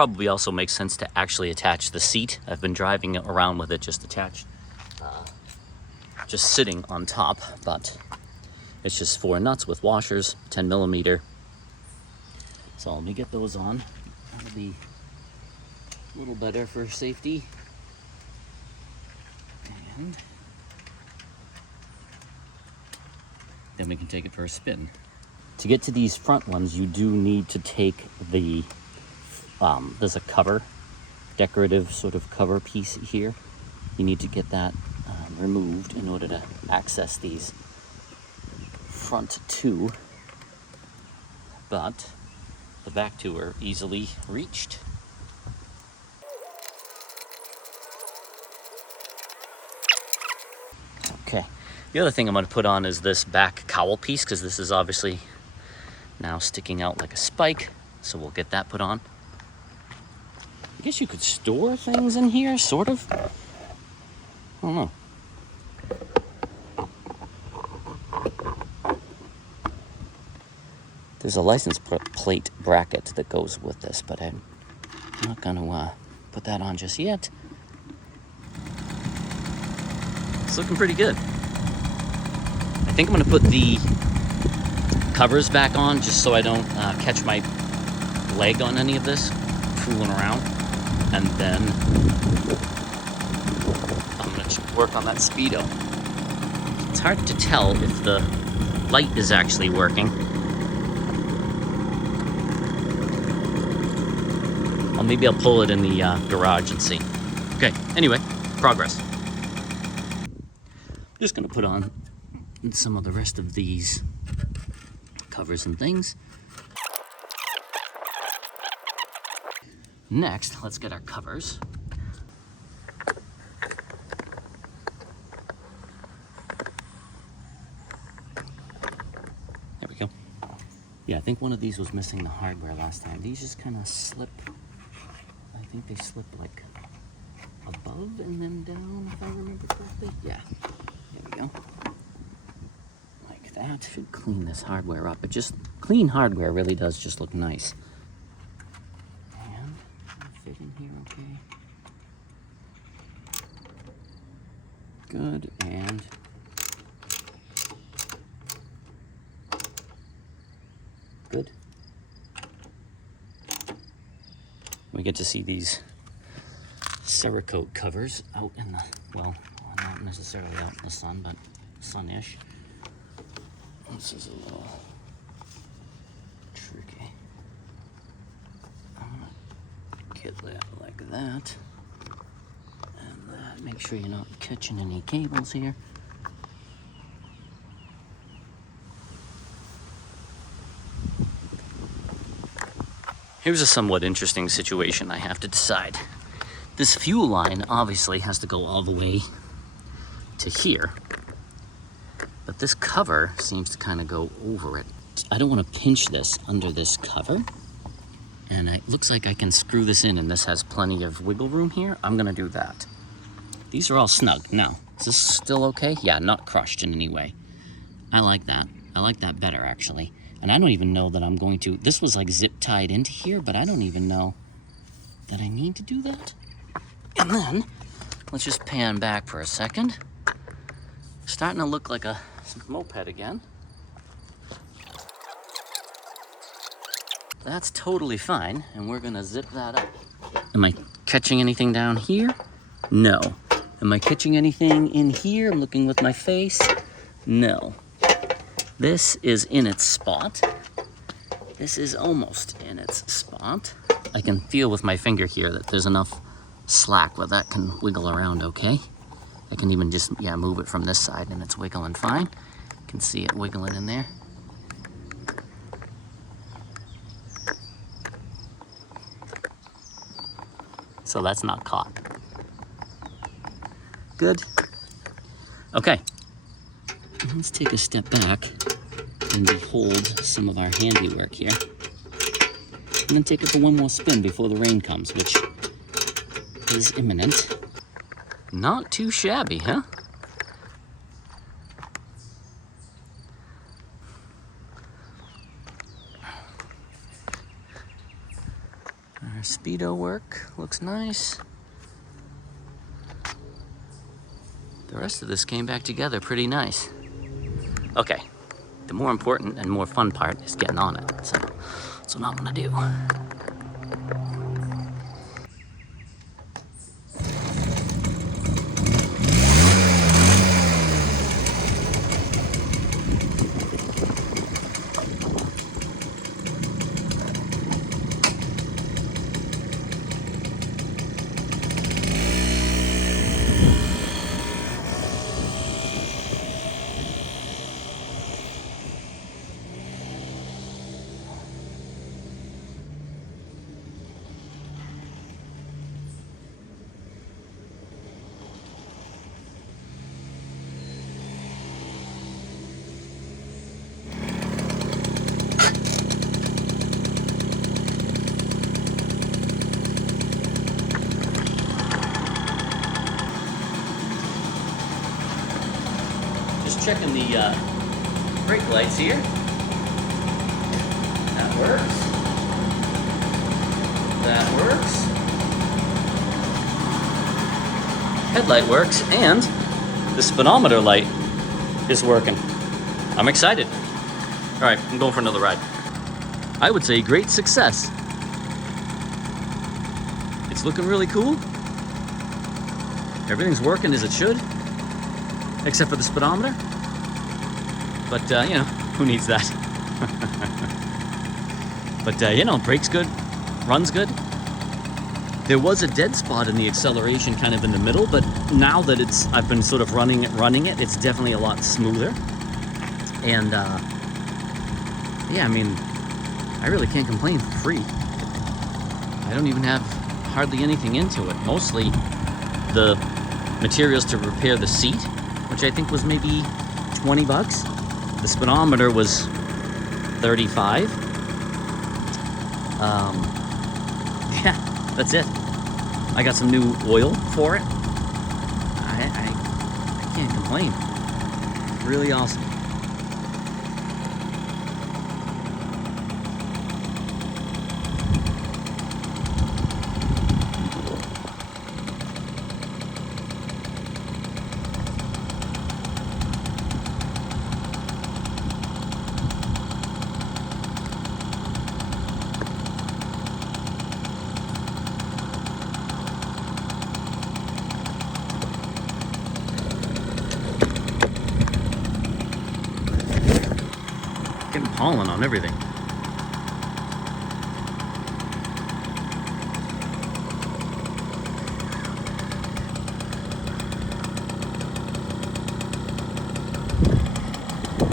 Probably also makes sense to actually attach the seat. I've been driving around with it just attached, just sitting on top, but it's just 4 nuts with washers, 10 millimeter. So let me get those on. That'll be a little better for safety. And then we can take it for a spin. To get to these front ones, you do need to take the, there's a cover, decorative sort of cover piece here. You need to get that removed in order to access these front two, but the back two are easily reached. Okay, the other thing I'm going to put on is this back cowl piece, because this is obviously now sticking out like a spike, so we'll get that put on. I guess you could store things in here, sort of. I don't know. There's a license plate bracket that goes with this, but I'm not going to put that on just yet. It's looking pretty good. I think I'm going to put the covers back on just so I don't catch my leg on any of this, fooling around. And then I'm going to work on that speedo. It's hard to tell if the light is actually working. Or maybe I'll pull it in the garage and see. Okay, anyway, progress. Just going to put on some of the rest of these covers and things. Next, let's get our covers. There we go. Yeah, I think one of these was missing the hardware last time. These just kind of slip. I think they slip like above and then down, if I remember correctly. Yeah, there we go. Like that. Should clean this hardware up. It just, clean hardware really does just look nice. And fit in here okay. Good, and good. We get to see these Cerakote covers out in the, well, not necessarily out in the sun, but sun-ish. This is a little tricky. I'm gonna get that like that, and that. Make sure you're not catching any cables here. Here's a somewhat interesting situation I have to decide. This fuel line obviously has to go all the way to here, but this cover seems to kind of go over it. I don't want to pinch this under this cover, and it looks like I can screw this in, and this has plenty of wiggle room here. I'm gonna do that. These are all snug. Now, is this still okay? Yeah, not crushed in any way. I like that. I like that better, actually. And I don't even know that I'm going to, this was like zip tied into here, but I don't even know that I need to do that. And then, let's just pan back for a second. Starting to look like a moped again. That's totally fine, and we're gonna zip that up. Am I catching anything down here? No. Am I catching anything in here? I'm looking with my face. No. This is in its spot. This is almost in its spot. I can feel with my finger here that there's enough slack where that can wiggle around okay. I can even just, yeah, move it from this side and it's wiggling fine. You can see it wiggling in there. So that's not caught. Good. Okay. Let's take a step back and behold some of our handiwork here. And then take it for one more spin before the rain comes, which is imminent. Not too shabby, huh? Our speedo work looks nice. The rest of this came back together pretty nice. Okay, the more important and more fun part is getting on it. So that's what I'm gonna do. Just checking the brake lights here. That works. That works. Headlight works, and the speedometer light is working. I'm excited. All right, I'm going for another ride. I would say great success. It's looking really cool. Everything's working as it should, except for the speedometer. But, you know, who needs that? But, you know, brake's good, runs good. There was a dead spot in the acceleration kind of in the middle, but now that I've been sort of running it, it's definitely a lot smoother. And, yeah, I mean, I really can't complain for free. I don't even have hardly anything into it. Mostly the materials to repair the seat, which I think was maybe 20 bucks. The speedometer was 35. Yeah, that's it. I got some new oil for it. I can't complain. Really awesome. Getting pollen on everything.